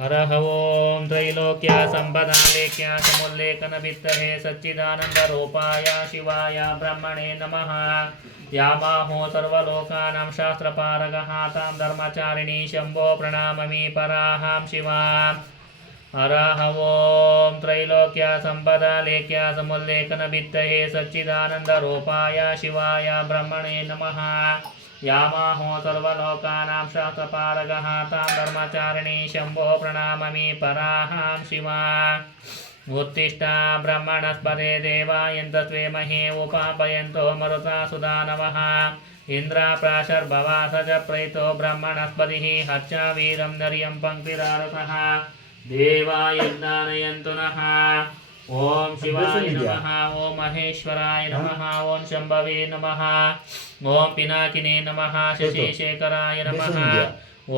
हरः ॐ त्रैलोक्य संपदालेख्य समुल्लेखन वित्तहे सच्चिदानंद रूपाय शिवाय ब्रह्मणे नमः। यामाहो सर्वलोकानां शास्त्रपारगः तां धर्मचारिणी शम्भो प्रणमामि पराहां शिवां। हरः ॐ त्रैलोक्य संपदालेख्य समुल्लेखन वित्तहे सच्चिदानंद रूपाय शिवाय ब्रह्मणे नमः। यामाहो सर्वलोकानां शास्त्रपारगः तां धर्मचारिणी शम्भो प्रणमामि पराहां शिवां। उत्तिष्ठ ब्रह्मणस्पते देवायन्तस्वे महे उपापयन्तो मरुता सुदानवः। इन्द्राप्राशर्भवा सज प्रैतो ब्रह्मणस्पतिः हर्चा वीरं नर्यं पङ्क्तिरारसः देवायज्ञानयन्तु नः। ओम शिवाय नमः। ओम महेश्वराय नमः। ओम शंभवे नमः। ओम पिनाकिने नमः। शशिशेखराय नमः।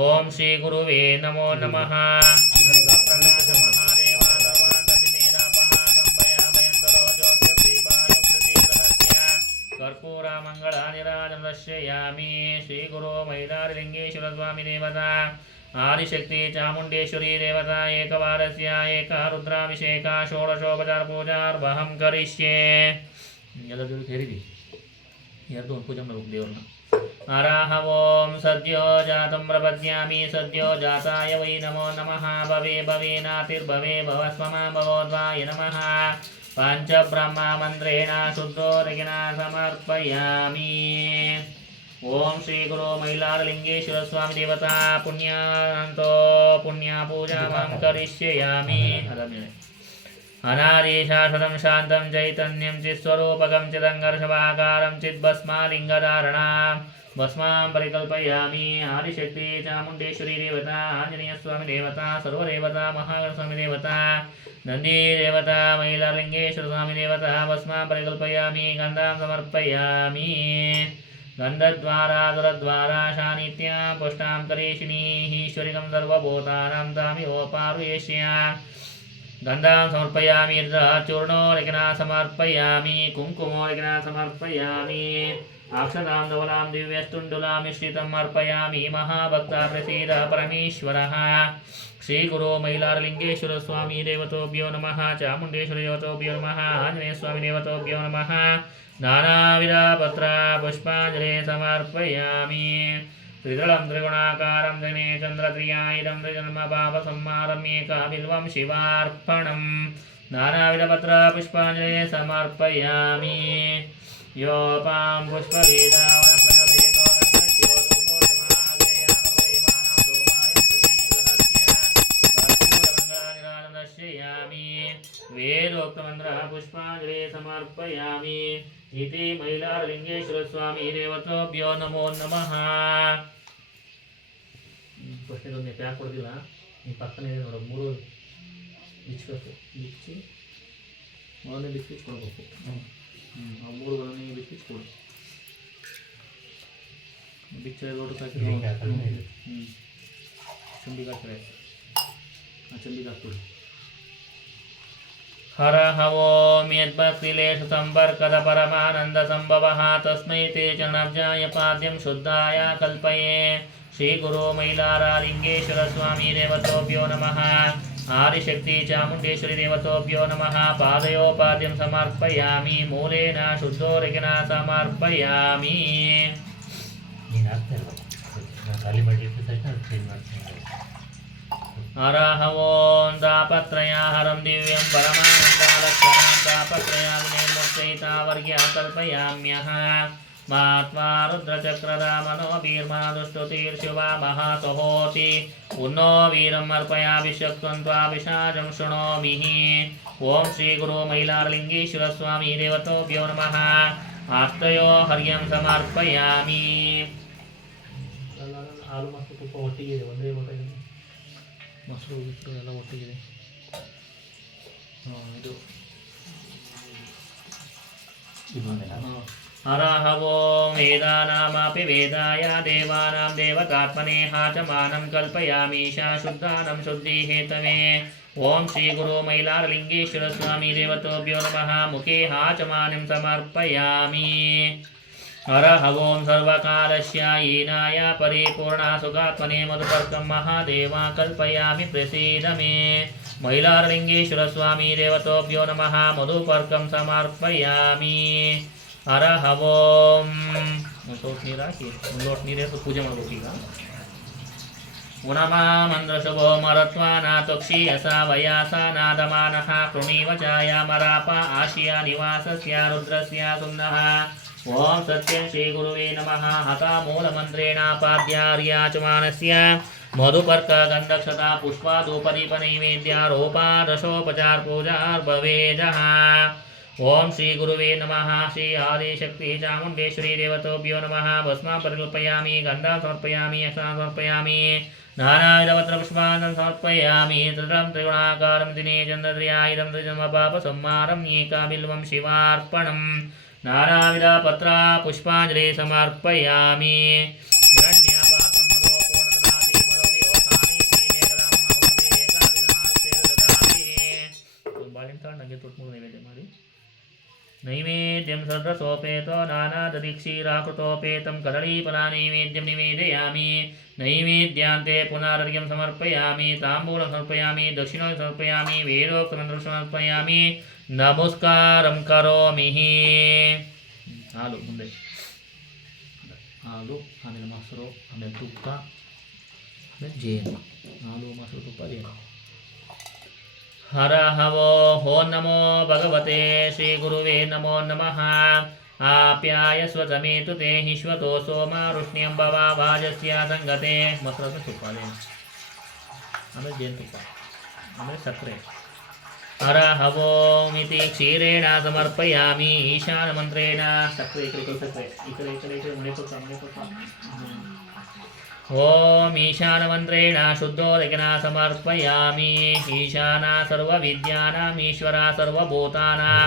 ओम श्री गुरुवे नमो नमः। कर्पूर मंगलानिराजं दर्शयामि। श्री गुरु मैलारलिंगेश्वर स्वामी देवता आदिशक्ति चामुंडेश्वरी देवता एकवारस्य एक रुद्राभिषेक षोडशोपचार पूजार्वहं करिष्ये। ಎಲ್ಲರೂ ಸೇರಿರಿ ಎರಡು ಒಂದು ಪೂಜೆ ಮಾಡಬೇಕು ದೇವರನ್ನ। हरः ॐ सद्यो जातं प्रपद्यामि सद्यो जाताय वै नमो नमः। भवे भवेनातिर्भवे भवस्वमा भवोद्वाय नमः। पञ्चब्रह्मा मन्त्रेण शुद्धोदकिना समर्पयामि। ओम श्री गुरु मैलारलिंगेश्वर स्वामी देवता पुण्यान्तो पुण्या पूजा करिष्यामि। अनादि शाश्वतं शान्तं चैतन्यं चित्स्वरूपकं चिदङ्गर्षभाकारं चिद्भस्मालिङ्गधारणां भस्मां परिकल्पयामि। आदिशक्ति चामुण्डेश्वरी देवता आञ्जनेयस्वामी देवता सर्वदेवता महागणस्वामी देवता नंदी देवता मैलारलिंगेश्वर स्वामी देवता भस्मां परिकल्पयामि। गन्धां समर्पयामि। गन्धद्वारा दुरद्वारा शानित्या पुष्टां करेशिनीः ईश्वरिकं सर्वभूतानां तामिवोपारुयेष्या। गन्धां समर्पयामि। चूर्णोलिखना समर्पयामि। कुङ्कुमोलिखना समर्पयामि। अक्षतां धवलां दिव्यस्तुण्डुलां मिश्रितम् अर्पयामि। महाभक्ता प्रसीद परमेश्वरः। श्री गुरु मैलारलिंगेश्वर स्वामी देवतोभ्यो नमः। चामुण्डेश्वरी देवतोभ्यो नमः। आञ्जनेय स्वामी देवतोभ्यो नमः। नानाविध पत्र पुष्पाञ्जलि समर्पयामि। त्रिदलं त्रिगुणाकारं जने चन्द्रत्रियायुधं त्रिजन्म पापसंहारं एकाबिल्वं शिवार्पणम्। नानाविध पत्र पुष्पाञ्जलि समर्पयामि। योपां पुष्पवेदा वेदोक्तमन्त्र पुष्पाञ्जलि समर्पयामि। इति मैलारलिंगेश्वर स्वामी देवतोभ्यो नमो नमः। ಫಸ್ಟ್ನೇದೊಂದು ಪ್ಯಾಕ್ ಕೊಡೋದಿಲ್ಲ ಈ ಪಕ್ಕನೇ ಇದೆ ನೋಡು ಮೂರು ಬಿಚ್ಚಬೇಕು ಬಿಚ್ಚಿ ಮೊದಲನೇ ಬಿಸ್ಕಿಟ್ ಕೊಡಬೇಕು ಆ ಮೂರುಗಳನ್ನು ಬಿಸ್ಕಿಟ್ ಕೊಡು ಬಿಚ್ಚ ಲೋಟಕ್ಕೆ ಹಾಕಿ ಚಂಬಿಗೆ ಹಾಕ್ತಾರೆ ಆ ಚಂಬಿಗೆ ಹಾಕ್ಬಿಡಿ। हरः ॐ यद्भक्तिलेशसम्पर्कद परमानन्दसम्भवः तस्मै ते चरणब्जाय पाद्यं शुद्धाय कल्पये। श्रीगुरो मैलारलिंगेश्वर स्वामी देवतोभ्यो नमः। आदिशक्ति चामुण्डेश्वरी देवतोभ्यो नमः। पादयो पाद्यं समर्पयामि। मूलेन शुद्धोदकिना समर्पयामि। हरः ॐ तापत्रयाहरं दिव्यं परमानन्दालक्षणां तापत्रयाग्निर्मुक्तैतावर्ग्य कल्पयाम्यः। महात्मा रुद्रचक्रदा मनोभिर्मादुष्टुतिर्शिवा महासहोति पुनो वीरम् अर्पयामि शक्त्वं त्वाभिषाजं शृणोमि। ओम श्री गुरु मैलारलिंगेश्वर स्वामी देवतोभ्यो नमः। आस्तयो हर्यं समर्पयामि। ಹಾಲು ಮತ್ತು ತುಪ್ಪ ಒಟ್ಟಿಗೆ ಇದೆ, ಒಂದೇ ಲೋಟ ಇದೆ, ಮೊಸರು ಗಿಸರು ಎಲ್ಲ ಒಟ್ಟಿಗಿದೆ. ಇದು हरः ॐ वेदानामपि वेदाय देवानां देवतात्मने हाचमानं कल्पयामीशा शुद्धानं शुद्धिहेतवे। ओम श्री गुरु मैलारलिंगेश्वर स्वामी देवतोभ्यो नमः। मुखे हाचमानं समर्पयामि। हरः ओं सर्वकालस्यायीनाय परिपूर्णा सुखात्मने मधुपर्कं महादेवा कल्पयामि प्रसीद मे मैलारलिङ्गेश्वर स्वामी देवतोभ्यो नमः मधुपर्कं समर्पयामि हरः ओं लोट नीरे तो पूजा ಮಾಡಬೇಕೀಗ उनमा मंद्रशुभो मरत्वाना तुक्षीयसा वयासा नादमानः कृणीव चायामराप आशिया निवासस्य रुद्रस्य सुम्नः ओं सत्यं श्रीगुरुवे नमः हता मूलमन्त्रेणापाद्यार्याचमानस्य मधुपर्क गन्धक्षता पुष्पादूपदीपनैवेद्यारोपा रसोपचार पूजार्भवेजः ओं श्री गुरुवे नमः श्री आदिशक्ति चामुण्डेश्वरी देवतोभ्यो नमः भस्मां परिकल्पयामि गन्धां समर्पयामि अक्षतां समर्पयामि नानाविधपत्रपुष्पान् समर्पयामि तत्रं त्रिगुणाकारं दिने चन्द्रद्वयायुधं त्रिजन्मपापसंहारम् एकाबिल्वं शिवार्पणं नानाविधपत्रा पुष्पाञ्जलि समर्पयामि हिरण्यपात्रं मदो पूर्णददाति मदोऽव्यवस्थानि श्रीमेकदामहावदे एकादिनास्तेर्ददाति बालिन्तान् नगे तोट्मूल नैवेद्य मारि नैवेद्यं सर्वसोपेतो नानादधिक्षीराकृतोपेतं कदलीफलानैवेद्यं निवेदयामि नैवेद्यान्ते पुनरार्घ्यं समर्पयामि ताम्बूलं समर्पयामि दक्षिणां समर्पयामि वेदोक्तमन्त्रं समर्पयामि नमस्कारं करोमि हालु मुंदे हालु आमेले ಮೊಸರು ಆಮೇಲೆ ತುಪ್ಪ ಆಮೇಲೆ ಜೇನು ಹಾಲು ಮೊಸರು ತುಪ್ಪ ಜೇನು हरः वो नमो भगवते श्रीगुरुवे नमो नमः आप्यायस्व समेतु ते हिश्वतो सोमा रुष्ण्यं भवा वाजस्य संगते ಮೊಸರು ತುಪ್ಪಾಲೆ ಆಮೇಲೆ ಜೇನುತುಪ್ಪ ಆಮೇಲೆ ಸಕ್ಕರೆ हरः ओमिति क्षीरेण समर्पयामि ईशानमन्त्रेण सಕ್ಕರೆ इकडे ओम ईशानमन्त्रेण शुद्धोदकेन समर्पयामि ईशाना सर्वविद्यानाम् ईश्वरा सर्वभूतानां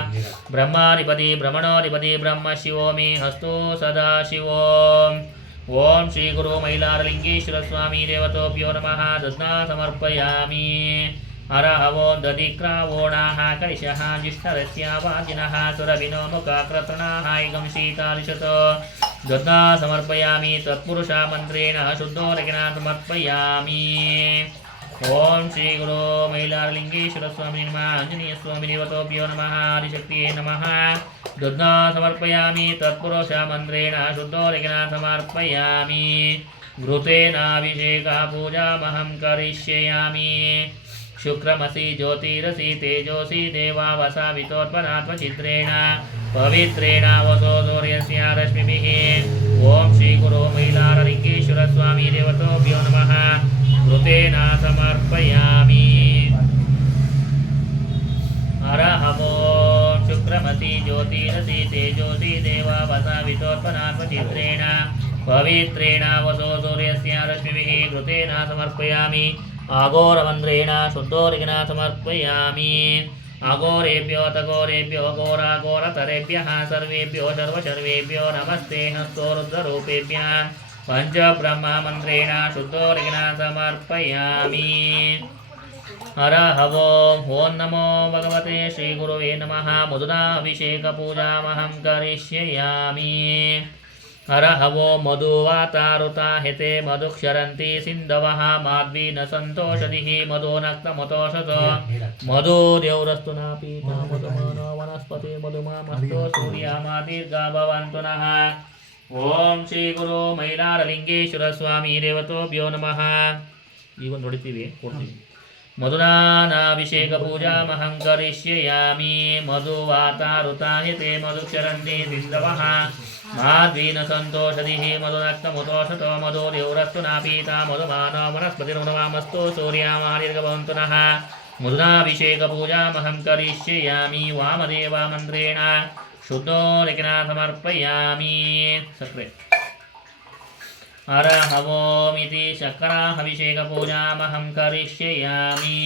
ब्रह्माधिपति ब्रह्मणोऽधिपति ब्रह्म शिवो मे हस्तो सदा शिवो ओम श्री गुरु मैलारलिङ्गेश्वर स्वामी देवतोभ्यो नमः दध्ना समर्पयामि हरः ओं दधिक्रावोणाः कलिशः जिष्णरस्य वाजिनः सुरभिनो मुखक्रतुणाः इगं शीतादिशतो दध्ना समर्पयामि तत्पुरुषा मन्त्रेण शुद्धोदकेन समर्पयामि ओं श्री गुरु मैलारलिङ्गेश्वर स्वामी नमः आञ्जनेयस्वामी देवतोभ्यो नमः आदिशक्तिये नमः दध्ना समर्पयामि तत्पुरुषा मन्त्रेण शुद्धोदकेन समर्पयामि घृतेनाभिषेकः पूजामहं करिष्यामि शुक्रमसि ज्योतिरसि तेजोसि देवावसा वितोत्पनात्मचित्रेण पवित्रेण वसो सूर्यस्य रश्मिभिः ओं श्री गुरु मैलारलिङ्गेश्वर स्वामी देवतोभ्यो नमः घृतेन समर्पयामि हरः ओं शुक्रमसि ज्योतिरसि तेजोसि देवावसा वितोत्पनात्मचित्रेण पवित्रेण वसो सूर्यस्य रश्मिभिः घृतेन समर्पयामि आघोरमन्त्रेण शुद्धोदकेन समर्पयामि अघोरेभ्यो तघोरेभ्यो घोराघोरतरेभ्यः सर्वेभ्यो सर्वशर्वेभ्यो नमस्ते हस्तो रुद्ररूपेभ्यः पञ्चब्रह्ममन्त्रेण शुद्धोदकेन समर्पयामि हरः ओं नमो भगवते श्रीगुरुवे नमः मधुराभिषेकपूजामहं करिष्यामि हरः वो मधुवातारुता हिते मधुक्षरन्ति सिन्धवः माध्वी न सन्तोषधिः मधुनक्तमतोषत मधुदेवरस्तु नापीता मधुमानो वनस्पति मधुमामस्तो सूर्यामा दीर्घा भवन्तु नः ओं श्री गुरु मैलारलिङ्गेश्वर स्वामी देवतोभ्यो नमः इवन ನೋಡಿತೀವಿ ಕೊಡ್ತೀವಿ मधुनाभिषेकपूजामहं करिष्यामि मधुवातारुता हिते मधुक्षरन्ति सिन्धवः माध्वीन सन्तोषधिः मधुनक्तमुतोषतो मधुदेवरस्तु नापीता मधुमानो वनस्पतिर्मधुमामस्तु सूर्यामादीर्घभवन्तु नः मधुनाभिषेकपूजामहं करिष्यामि वामदेवमन्त्रेण शुद्धोदकेन समर्पयामि सक्रे हरः ओमिति शर्कराभिषेकपूजामहं करिष्यामि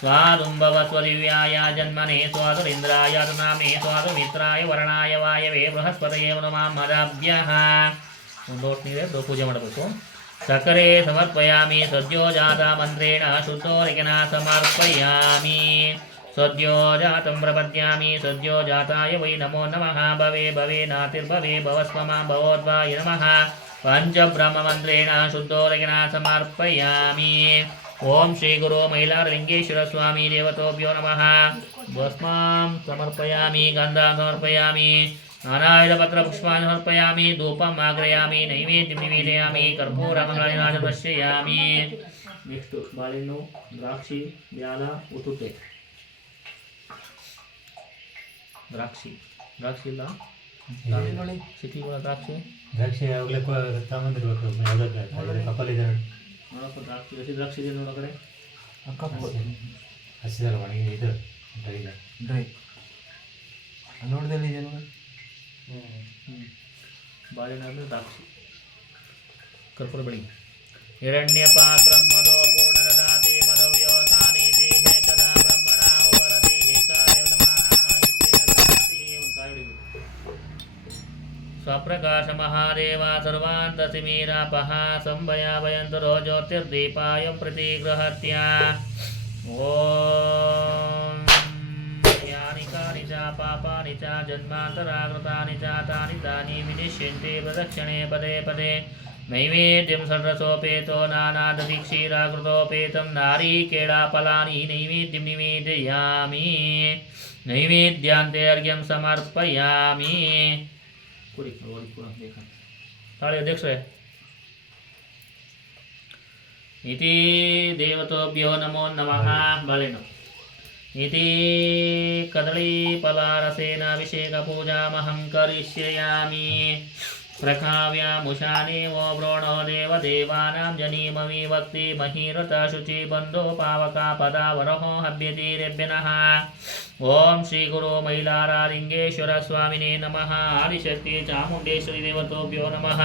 स्वादुम्भव स्वदिव्याय जन्मने स्वादुरिन्द्राय नामे स्वादुमित्राय वर्णाय वायवे बृहस्पतये नमः मदाभ्यः पूजा ಮಾಡಬೇಕು सकरे समर्पयामि सद्योजाता मन्त्रेण शुद्धोदकेन समर्पयामि सद्यो जातं प्रपद्यामि सद्यो जाताय वै नमो नमः भवे भवे नातिर्भवे भवस्वमा भवोद्वाय नमः पञ्चब्रह्ममन्त्रेण शुद्धोदकेन समर्पयामि। ओम श्री गुरु मैलारलिंगेश्वर स्वामी देवतोभ्यो नमः। भस्मां समर्पयामि गन्धां समर्पयामि नानाविधपत्रपुष्पाणि समर्पयामि धूपम् आग्रयामि नैवेद्यं निवेदयामि कर्पूरमङ्गलानि पश्यामि। नेक्स्ट बाळेहಣ್ಣು द्राक्षी ब्याल उतुटे द्राक्षी द्राक्षी ಇಲ್ಲ ನೋಡಿ ಸಿಟಿ ಒಳ द्राक्षी द्राक्षी ಆಗಲೇ ತಗೊಂಡಿರಬೇಕು ಯಾವುದಕ್ಕೆ ಕಪ್ಪಲಿದೆ ನೋಡಪ್ಪ द्राक्षी ಹಸಿ द्राक्षी ಇದೆ ನೋಡ ಕಡೆ ಕಪ್ಪು ಹಸಿದಲ್ಲ ಒಣಗಿ ಇದು ಡ್ರೈ ನೋಡ್ದಲ್ಲಿ ಇದೆ ನೋಡಿ ಬಾಳೆಹಣ್ಣು द्राक्षी कर्पूर बळि हिरण्यपात्रं मदो पूर्णददाति मदव्योसानीति हेतदा ब्रह्मणा उपरति हेकायवदमानायित्येतदाति उन्कायुडिगु स्वप्रकाश महादेव सर्वान्तसिमीरापः संभयाभयन्तरो ज्योतिर्दीपायं प्रतिगृहत्या ॐ यानि कानि च पापानि च जन्मान्तराकृतानि च तानि तानि विनिश्यन्ते प्रदक्षिणे पदे पदे नैवेद्यं षड्रसोपेतो नानादधिक्षीराकृतोपेतं नारीकेळाफलानि नैवेद्यं निवेदयामि नैवेद्यान्ते अर्घ्यं समर्पयामि। ताळी अध्यक्ष इति देवतोभ्यो नमो नमः। बाळेहಣ್ಣು इति कदलीफलारसेनाभिषेकपूजामहं करिष्यामि। प्रखाव्यामुषाने वो व्रोणो देवदेवानां जनीमवि भक्ति महीरता शुचि बन्धो पावका पदावरहो हव्यतिरेभ्यनः। ओम श्री गुरु मैलारलिंगेश्वर स्वामिने नमः। आदिशक्ति चामुण्डेश्वरी देवतोभ्यो नमः।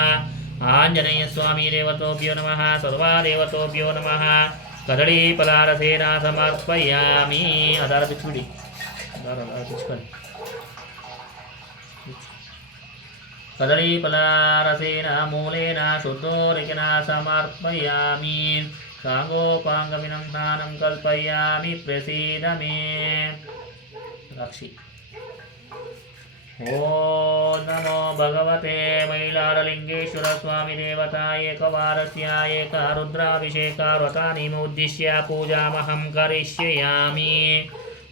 आञ्जनेय स्वामी देवतोभ्यो नमः। सर्वदेवतोभ्यो नमः। कदलीफलारसेन समर्पयामि। अदार बिच्बिडी कदलीफलारसेन मूलेन शुद्धोदकेन समर्पयामि। साङ्गोपाङ्गमिनं स्नानं कल्पयामि प्रसीद मे। द्राक्षी ओम नमो भगवते मैलारलिंगेश्वर स्वामी देवता एकवारस्य एक रुद्राभिषेकाव्रतानि उद्दिश्य पूजामहं करिष्यामि।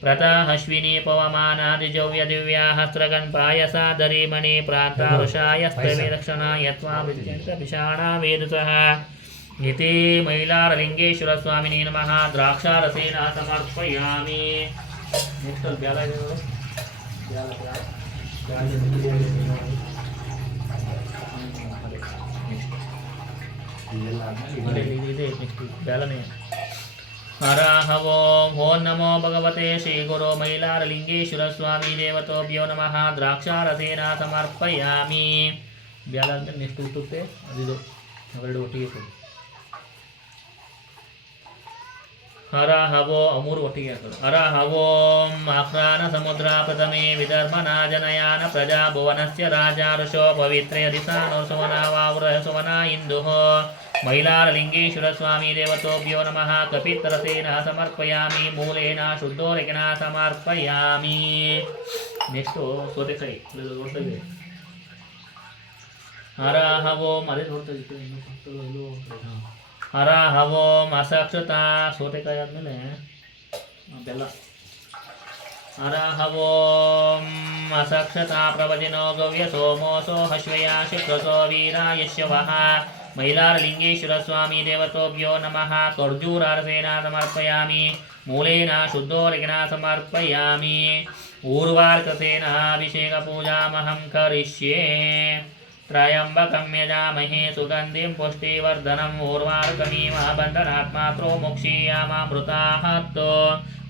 प्रतः अश्विनी पवमानादिजव्य दिव्याहस्रगन् पायसादरीमणि प्रान्तारुषायस्तमेदक्षणाय त्वा विद्यन्तभिषाणा वेदसः इति मैलारलिंगेश्वर स्वामिने नमः। द्राक्षारसेन समर्पयामि। नेक्स्ट ब्याला ಇದೆ ನೋಡಿ ब्याला हरः ओं नमो भगवते श्री गुरु मैलारलिंगेश्वर स्वामी देवतोभ्यो नमः। द्राक्षारसेन समर्पयामि। ब्याला नेक्स्ट ಹುಟ್ಟುತ್ತೆ ಅದು ಅವೆರಡು ಒಟ್ಟಿಗೆ ಕೊಡಿ। हरः वो अमूर ಒಟ್ಟಿಗೆ ಹಾಕೋದು। हरः ओम आक्रान समुद्र प्रथमे विदर्भना जनयान प्रजा भुवनस्य राजा ऋषो पवित्रे दिशानो सुवना वावृह सुवना इंदुः। मैलारलिंगेश्वर स्वामी देवतोभ्यो नमः। कपितरसेन समर्पयामि। मूलेन शुद्धोदकेन समर्पयामि। नेक्स्ट ಸೋತೆಕಾಯಿ ನೋಡ್ತಾ ಇದ್ದೀವಿ। हरः ओम ಅದೇ ನೋಡ್ತಾ ಇದ್ದೀವಿ। हरः ओम असक्षता ಸೋತೆಕಾಯಿ ಆದಮೇಲೆ ಬೆಲ್ಲ। हरः ओम असक्षता प्रवचनो गव्य सोमोसो हश्वया शुक्रसो वीरा यश्यवः। मैलारलिंगेश्वर स्वामी देवतोभ्यो नमः। खर्जूरारसेन समर्पयामि। मूलेन शुद्धोदकेन समर्पयामि। ऊर्वार्कसेन अभिषेकपूजामहं करिष्ये। त्रयंबकं यजामहे सुगन्धिं पुष्टिवर्धनम् ऊर्वारुकमिव बन्धनात्मात्रो मोक्षीयामामृताहत्।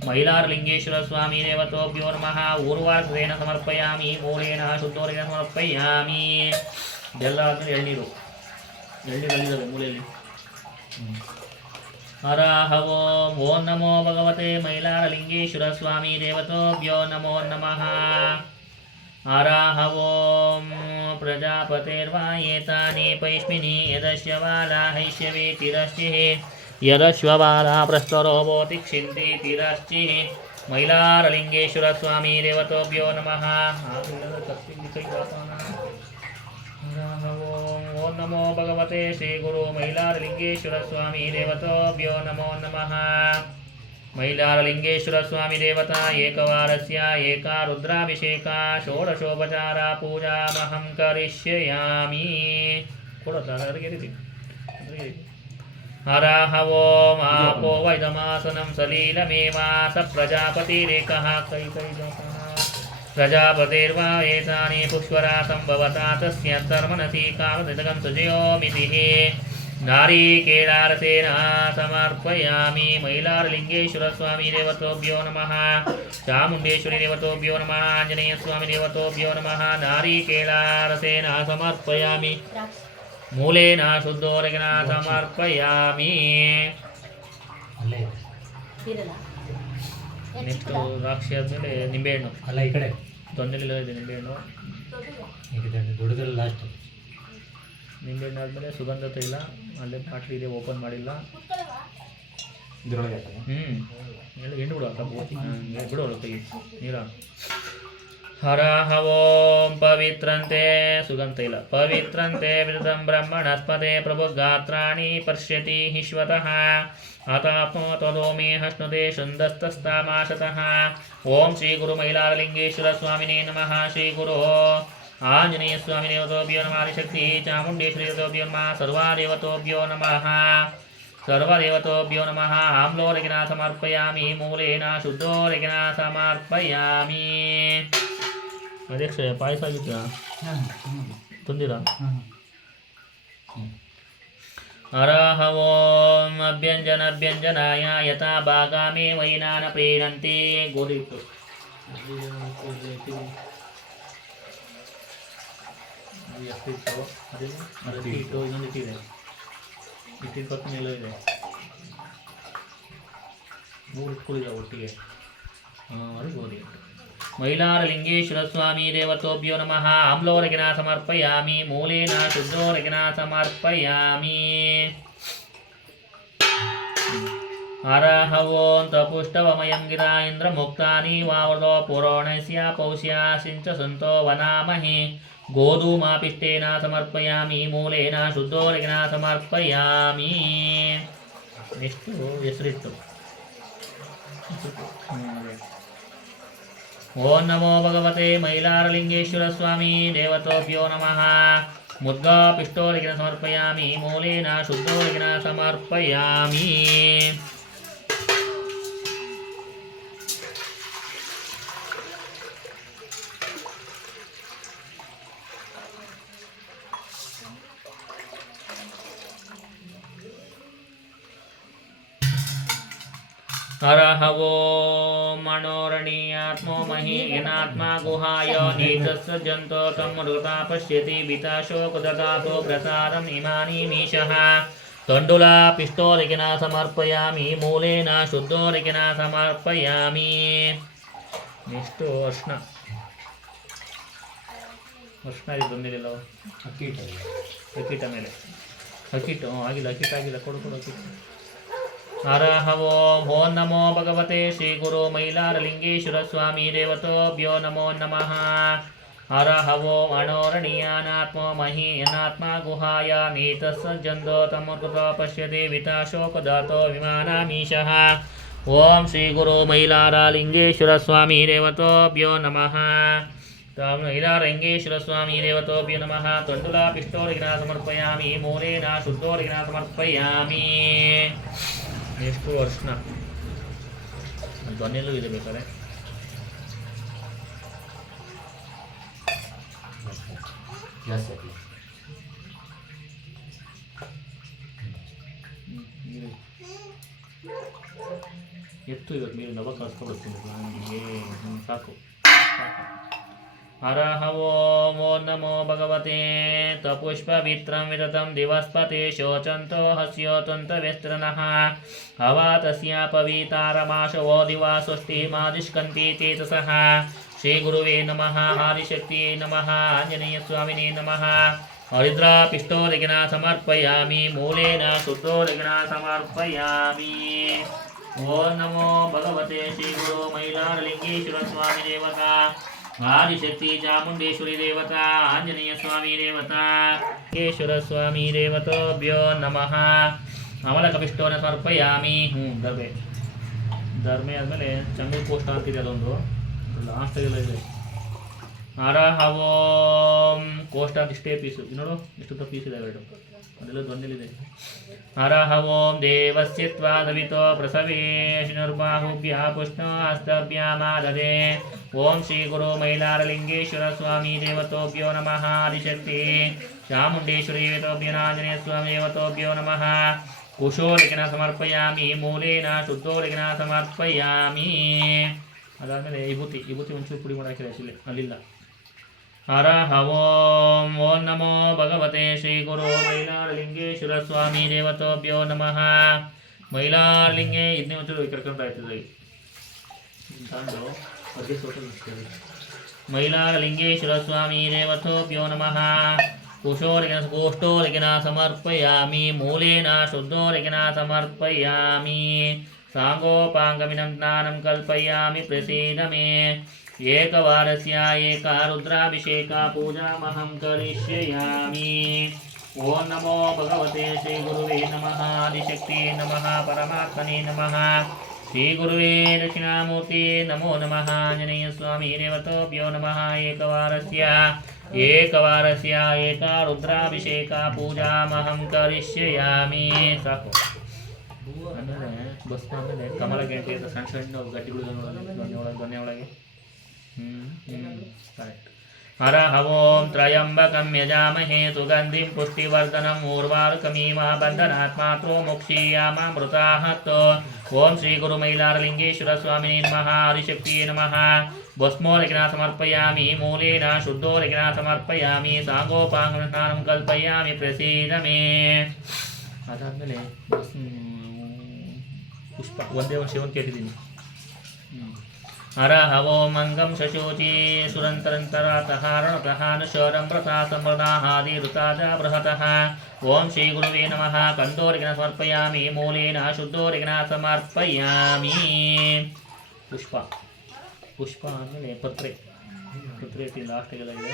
मैलारलिंगेश्वर स्वामी देवतोभ्यो नमः। ऊर्वार्कसेन समर्पयामि। मूलेन शुद्धोदकेन समर्पयामि। ಬೆಲ್ಲ ಆದಮೇಲೆ ಎಳ್ನೀರು ಎಳ್ನೀರಲ್ಲಿದ್ದಾವೆ ಮೂಲೆಯಲ್ಲಿ। हरः ओं नमो भगवते मैलारलिंगेश्वर स्वामी देवतोभ्यो नमो नमः। हरः ओं प्रजापतेर्वा एतानि पैष्मिनि यदस्य बाला हैष्यवे तिरश्चिः यदश्वबाला प्रस्तरो भवति क्षिन्ति तिरश्चिः ಮೈಲಾರಲಿಂಗೇಶ್ವರ ಸ್ವಾಮಿ ದೇವತೋಭ್ಯೋ ನಮಃ. ಓಂ ನಮೋ ಭಗವತೆ ಶ್ರೀ ಗುರು ಮೈಲಾರಲಿಂಗೇಶ್ವರ ಸ್ವಾಮಿ ದೇವತೋಭ್ಯೋ ನಮೋ ನಮಃ. ಮೈಲಾರಲಿಂಗೇಶ್ವರ ಸ್ವಾಮಿ ದೇವತಾ ಏಕವಾರಸ್ಯ ಏಕಾ ರುದ್ರಾಭಿಷೇಕ ಷೋಡಶೋಪಚಾರ ಪೂಜಾಮಹಂ ಕರಿಷ್ಯಾಮಿ. ಹರಃ ಓಂ ಆಪೋ ವೈದಮಾಸನಂ ಸಲೀಲಮೇವ ಸ ಪ್ರಜಾಪತಿರೇಕಃ ಕೈಕೈಜಸಃ ಪ್ರಜಾಪತಿರ್ವಾ ಏತಾನಿ ಪುಷ್ಕರಾ ಸಂಭವತಾ ತಸ್ಯ ಕರ್ಮಣಸಿ ಕಾಮದಗಂ ಸುಜಯೋಮಿತಿಃ. ನಾರಿಕೇಳಾರಸೇನ ಸಮರ್ಪಯಾಮಿ. ಮೈಲಾರಲಿಂಗೇಶ್ವರ ಸ್ವಾಮಿ ದೇವತೋಭ್ಯೋ ನಮಃ. ಚಾಮುಂಡೇಶ್ವರಿ ದೇವತೋಭ್ಯೋ ನಮಃ. ಆಂಜನೇಯ ಸ್ವಾಮಿ ದೇವತೋಭ್ಯೋ ನಮಃ. ನಾರಿಕೇಳಾರಸೇನ ಸಮರ್ಪಯಾಮಿ. ಮೂಲೇನ ಶುದ್ಧೋರಗಿನ ಸಮರ್ಪಯಾಮಿ. ನೆಕ್ಸ್ಟ್ ದ್ರಾಕ್ಷಿ ಆದಮೇಲೆ ನಿಂಬೆಹಣ್ಣು. ಅಲ್ಲ ಈ ಕಡೆ ತೊಂದರೆಲ್ಲ ಇದೆ ನಿಂಬೆಹಣ್ಣು. ದೊಡ್ಡದಲ್ಲ ಲಾಸ್ಟ್. ನಿಂಬೆಹಣ್ಣು ಆದಮೇಲೆ ಸುಗಂಧ ತೈಲ. ಅಲ್ಲೇ ಬಾಟ್ಲಿ ಇದೆ, ಓಪನ್ ಮಾಡಿಲ್ಲ. ಇದ್ರೊಳಗೆ ಎಣ್ಣು ಬಿಡು ಕೈ ನೀರ. ಹರಃ ಓಂ ಪವಿತ್ರಂತೆ ಸುಗಂಧ ತೈಲ. ಪವಿತ್ರಂತೆ ವಿದಂ ಬ್ರಹ್ಮಣಸ್ಪದೆ ಪ್ರಭುಗಾತ್ರಾಣಿ ಪಶ್ಯತಿ ಹಿಶ್ವತಃ ಆತಾತ್ಮ ತದೋಮೇ ಹಶ್ನುತೆ ಶುಂದಸ್ತಸ್ತಾಮಾಶತಃ. ಓಂ ಶ್ರೀ ಗುರು ಮೈಲಾರಲಿಂಗೇಶ್ವರ ಸ್ವಾಮಿನೇ ನಮಃ. ಶ್ರೀ ಗುರು ಆಂಜನೇಯ ಸ್ವಾಮಿ ದೇವತೋಭ್ಯೋ ನಮಃ. ಆದಿಶಕ್ತಿ ಚಾಮುಂಡೇಶ್ವರಿ ದೇವತೋಭ್ಯೋ ನಮಃ. ಸರ್ವಾದೇವತೋಭ್ಯೋ ನಮಃ. ಸರ್ವದೇವತೋಭ್ಯೋ ನಮಃ. ಆಮ್ಲೋರಗಿನ ಸಮರ್ಪಯಾಮಿ. ಮೂಲೇನ ಶುದ್ಧೋರಗಿನ ಸಮರ್ಪಯಾಮಿ. ಅಧ್ಯಕ್ಷ ಪಾಯಸ ಆಗಿದ್ದೀರಾ? ತಂದಿರಾ? ಹರಃ ಓಂ ಅಭ್ಯಂಜನಾಯ ಯಥಾ ಭಾಗಾಮೇ ವೈನಾನ ಪ್ರೀಣಂತೆ. ಗೋಧಿ ಹಿಟ್ಟು ಇನ್ನೊಂದು ಇಟ್ಟಿದೆ. ಇಟ್ಟಿನ ಕೊತ್ತಂಬರಿ ಇದೆ. 3 ಇಟ್ಕೊಳ್ಳಿಲ್ಲ ಒಟ್ಟಿಗೆ. ಅದು ಗೋಧಿ ಹಿಟ್ಟು. ಮೈಲಾರಲಿಂಗೇಶ್ವರ ಸ್ವಾಮಿ ದೇವತೋಭ್ಯೋ ನಮಃ. ಆಮ್ಲೋರಗಿನ ಸಮರ್ಪಯಾಮಿ. ಮೂಲೇನ ಶುದ್ಧೋರಗಿನ ಸಮರ್ಪಯಾಮಿ. ಹರಃ ಓಂ ತಪುಷ್ಟವಮಯಂ ಗಿರಾ ಇಂದ್ರ ಮುಕ್ತಾನಿ ವಾವೃತೋ ಪುರೋಣಸ್ಯ ಪೌಷ್ಯ ಸಿಂಚ ಸಂತೋ ವನಾಮಹಿ. ಗೋಧೂಮಾಪಿಷ್ಟೇನ ಸಮರ್ಪಯಾಮಿ. ಮೂಲೇನ ಶುದ್ಧೋರಗಿನ ಸಮರ್ಪಯಾಮಿ. ಎಷ್ಟು ಹೆಸರಿಟ್ಟು. ಓಂ ನಮೋ ಭಗವತೆ ಮೈಲಾರಲಿಂಗೇಶ್ವರ ಸ್ವಾಮಿ ದೇವತೋಭ್ಯೋ ನಮಃ. ಮುದ್ಗಾ ಪಿಷ್ಟೋರಗಿನ ಸಮರ್ಪಯಾಮಿ. ಮೂಲೇನ ಶುದ್ಧೋರಗಿನ ಸಮರ್ಪಯಾಮಿ. ಹರಃ ಓಂ ಮನೋರಣೀಯಾತ್ಮೋ ಮಹಿ ಯನಾತ್ಮ ಗುಹಾಯ ನೀತಸ್ಸ ಜಂತೋ ತಮ್ಮೃತಾ ಪಶ್ಯತಿ ವಿತಾಶೋಕದತಾತೋ ಪ್ರಸಾದಂ ಇಮಾನಿ ಮೀಶಃ. ತಂಡುಲ ಪಿಷ್ಟೋರಗಿನ ಸಮರ್ಪಯಾಮಿ. ಮೂಲೇನ ಶುದ್ಧೋರಗಿನ ಸಮರ್ಪಯಾಮಿ. ನೆಕ್ಸ್ಟು ಅರ್ಶಿನ. ಅರ್ಶಿನ ಇದು ಬಂದಿರಲಿಲ್ಲ. ಅಕ್ಕಿಟ ಮೇಲೆ ಅಕ್ಕಿಟ್ಟು ಆಗಿಲ್ಲ. ಆಗಿಲ್ಲ. ಕೊಡು ಅಕ್ಕಿಟ್ಟು. ಹರಃ ಓಂ ನಮೋ ಭಗವತೆ ಶ್ರೀ ಗುರು ಮೈಲಾರಲಿಂಗೇಶ್ವರ ಸ್ವಾಮಿ ದೇವತೋಭ್ಯೋ ನಮೋ ನಮಃ. ಹರಃ ಓಂ ಅಣೋರಣೀಯಾನಾತ್ಮೋ ಮಹಿ ಯನಾತ್ಮ ಗುಹಾಯ ನೀತಸ್ಸ ಜಂದೋ ತಮೃತ ಪಶ್ಯತಿ ವಿತಾಶೋಕದಾತೋ ವಿಮಾನಾಮೀಶಃ. ಓಂ ಶ್ರೀ ಗುರು ಮೈಲಾರಲಿಂಗೇಶ್ವರ ಸ್ವಾಮಿ ದೇವತೋಭ್ಯೋ ನಮಃ. ಮೈಲಾರಲಿಂಗೇಶ್ವರ ಸ್ವಾಮಿ ದೇವತೋಭ್ಯೋ ನಮಃ. ತಂಡುಲ ಪಿಷ್ಟೋರಗಿನ ಸಮರ್ಪಯಾಮಿ. ಮೂಲೇನ ಶುದ್ಧೋರಗಿನ ಸಮರ್ಪಯಾಮಿ. ಎಷ್ಟು ಅರ್ಶಿನ ಧ್ವನಿಯಲ್ಲೂ ಇದೆ ಬೇಕಾದ್ರೆ. ಎತ್ತು ಇವತ್ತು ನೀರು ನವ ಕಳಿಸ್ಕೊಡ್ತೀನಿ ಸಾಕು. ಹರಃ ಓಂ ನಮೋ ಭಗವತೆ ತಪುಷ್ಪವಿತ್ರಂ ವಿದತಂ ದಿವಸ್ಪತಿ ಶೋಚಂತೋ ಹಸ್ಯೋತಂತವ್ಯಸ್ತ್ರನಃ. ಹವಾ ತಸ್ಯ ಪವಿತಾರಮಾಶವೋ ದಿವಾ ಸ್ವಸ್ತಿಮಾದಿಷ್ಕಂತಿ ಚೇತಸಃ. ಶ್ರೀ ಗುರುವೇ ನಮಃ. ಆದಿಶಕ್ತಿಯೇ ನಮಃ. ಆಂಜನೇಯ ಸ್ವಾಮಿನೇ ನಮಃ. ಹರಿದ್ರಾ ಪಿಷ್ಟೋರಗಿನ ಸಮರ್ಪಯಾಮಿ. ಮೂಲೇನ ಶುದ್ಧೋರಗಿನ ಸಮರ್ಪಯಾಮಿ. ಓಂ ನಮೋ ಭಗವತೆ ಶ್ರೀ ಗುರು ಮೈಲಾರಲಿಂಗೇಶ್ವರ ಸ್ವಾಮಿ ದೇವತಾ ಆದಿಶಕ್ತಿ ಚಾಮುಂಡೇಶ್ವರಿ ದೇವತಾ ಆಂಜನೇಯ ಸ್ವಾಮಿ ದೇವತಾ ಕೇಶ್ವರ ಸ್ವಾಮಿ ದೇವತೋಭ್ಯೋ ನಮಃ ಅಮಲಕಪಿಷ್ಟೋನ ಸಮರ್ಪಯಾಮಿ. ಧರ್ಮೆ ಆದಮೇಲೆ ಚಂದ್ರ ಕೋಷ್ಟ ಅಂತಿದೆ ಅದೊಂದು ಲಾಸ್ಟಾಗೆಲ್ಲ ಇದೆ. ಹರಹ ಓಂ ಕೋಷ್ಟ ಅಂತ ಇಷ್ಟೇ ಪೀಸು ನೋಡು ಎಷ್ಟು ಪೀಸ್ ಇದೆ ಎರಡು ಅದೆಲ್ಲ ಧ್ವನಿಲಿದೆ. ಹರಹ ಓಂ ದೇವಸ್ಯ ತ್ವಾದವಿತೋ ಪ್ರಸವೇಶಿನುರ್ಬಾಹುಭ್ಯಃ ಪುಷ್ಣೋ ಹಸ್ತಭ್ಯಾಮಾದದೆ. ಓಂ ಶ್ರೀ ಗುರು ಮೈಲಾರಲಿಂಗೇಶ್ವರ ಸ್ವಾಮಿ ದೇವತೋಭ್ಯೋ ನಮಃ. ಆದಿಶಕ್ತಿ ಚಾಮುಂಡೇಶ್ವರಿ ದೇವತೋಭ್ಯೋ ಆಂಜನೇಯ ಸ್ವಾಮಿ ದೇವತೋಭ್ಯೋ ನಮಃ. ಕುಶೋಲಿಖಿನ ಸಮರ್ಪಯಾಮಿ ಮೂಲೇನ ಶುದ್ಧೋಲಿಖಿನ ಸಮರ್ಪಯಾಮಿ. ಅದಾದಮೇಲೆ ವಿಭೂತಿ ಒಂಚೂರು ಪುಡಿ ಮಾಡಾಕಿದೆ ಆ್ಯಕ್ಚುಲಿ ಅಲ್ಲಿಲ್ಲ. ಹರಹ ಓಂ ಓಂ ನಮೋ ಭಗವತೆ ಶ್ರೀ ಗುರು ಮೈಲಾರಲಿಂಗೇಶ್ವರ ಸ್ವಾಮಿ ದೇವತೋಭ್ಯೋ ನಮಃ. ಮೈಲಾರಲಿಂಗೇ ಇದನ್ನೇ ಒಂಚೂರು ಕರ್ಕೊಂತ ಆಯ್ತದೆ ತಾಂಡು ಅದೇ ಮೈಲಾರಲಿಂಗೇಶ್ವರ ಸ್ವಾಮಿ ದೇವತೋಭ್ಯೋ ನಮಃ. ಕೋಷ್ಟೋಲಿಖಿನ ಸಮರ್ಪಯಾಮಿ ಮೂಲೇನ ಶುದ್ಧೋಲಿಖಿನ ಸಮರ್ಪಯಾಮಿ. ಸಾಂಗೋಪಾಂಗಮಿನಂ ಸ್ನಾನಂ ಕಲ್ಪಯಾಮಿ ಪ್ರಸೀದ ಮೇ. ಏಕವಾರಸ್ಯ ಏಕಾ ರುದ್ರಾಭಿಷೇಕ ಪೂಜಾಮಹಂ ಕರಿಷ್ಯಾಮಿ. ಓಂ ನಮೋ ಭಗವತೆ ಶ್ರೀ ಗುರುವೇ ನಮಃ. ಆದಿಶಕ್ತಿ ನಮಃ ಪರಮಾತ್ಮನೇ ನಮಃ. ಶ್ರೀ ಗುರುವೇ ದಕ್ಷಿಣಾಮೂರ್ತಿ ನಮೋ ನಮಃ. ಆಂಜನೇಯ ಸ್ವಾಮಿ ದೇವತೋಭ್ಯೋ ನಮಃ. ಏಕವಾರಸ್ಯ ಏಕಾ ರುದ್ರಾಭಿಷೇಕ ಪೂಜಾಮಹಂ ಕರಿಷ್ಯಾಮಿ. ಸಾಕು. ಆಮೇಲೆ ಬಸ್ ಆಮೇಲೆ ಕಮಲ ಗಂಟೆ ಅಂತ ಸಣ್ಣ ಸಣ್ಣ ಗಟ್ಟಿಗಳು ದೊನ್ನೆ ಒಳಗೆ ಕರೆಕ್ಟ್. ಹರಹ ಓಂ ತ್ರಯಂಬಕಂ ಯಜಾಮಹೇ ಸುಗಂಧಿಂ ಪುಷ್ಟಿವರ್ಧನಂ ಊರ್ವಾರುಕಮೀವ ಬಂಧನಾತ್ ಮಾತೃ ಮುಕ್ಷೀಯಾಮಾಮೃತಾಹತ್. ಓಂ ಶ್ರೀ ಗುರು ಮೈಲಾರಲಿಂಗೇಶ್ವರ ಸ್ವಾಮಿ ನಮಃ. ಆದಿಶಕ್ತಿಯೇ ನಮಃ. ಭಸ್ಮೋಲಿಖಿನ ಸಮರ್ಪಯಾಮಿ ಮೂಲೇನ ಶುದ್ಧೋಲಿಖಿನ ಸಮರ್ಪಯಾಮಿ. ಸಾಂಗೋಪಾಂಗನ ಸ್ನಾನಂ ಕಲ್ಪಯಾಮಿ ಪ್ರಸೀದ ಮೇ. ಅದಾದಮೇಲೆ ಪುಷ್ಪ ಒಂದೇ ಒಂದು ಶಿವನ್ ಕೇಳಿದ್ದೀನಿ. ಹರಹ ಓಂ ಅಂಗಂ ಶಶೋಚಿ ಸುರಂತರಂತರಾತಹಾರಣತಃ ನಶೋರಂ ಪ್ರಥಾ ಸಂಪ್ರದಾಹಾದಿ ಋತಾಜ ಬೃಹತಃ. ಓಂ ಶ್ರೀ ಗುರುವೇ ನಮಃ. ಕಂದೋಲಿಖಿನ ಸಮರ್ಪಯಾಮಿ ಮೂಲೇನ ಶುದ್ಧೋಲಿಖಿನ ಸಮರ್ಪಯಾಮಿ. ಪುಷ್ಪ ಆದಮೇಲೆ ಪತ್ರೆ ಲಾಸ್ಟಿಗೆಲ್ಲ ಇದೆ.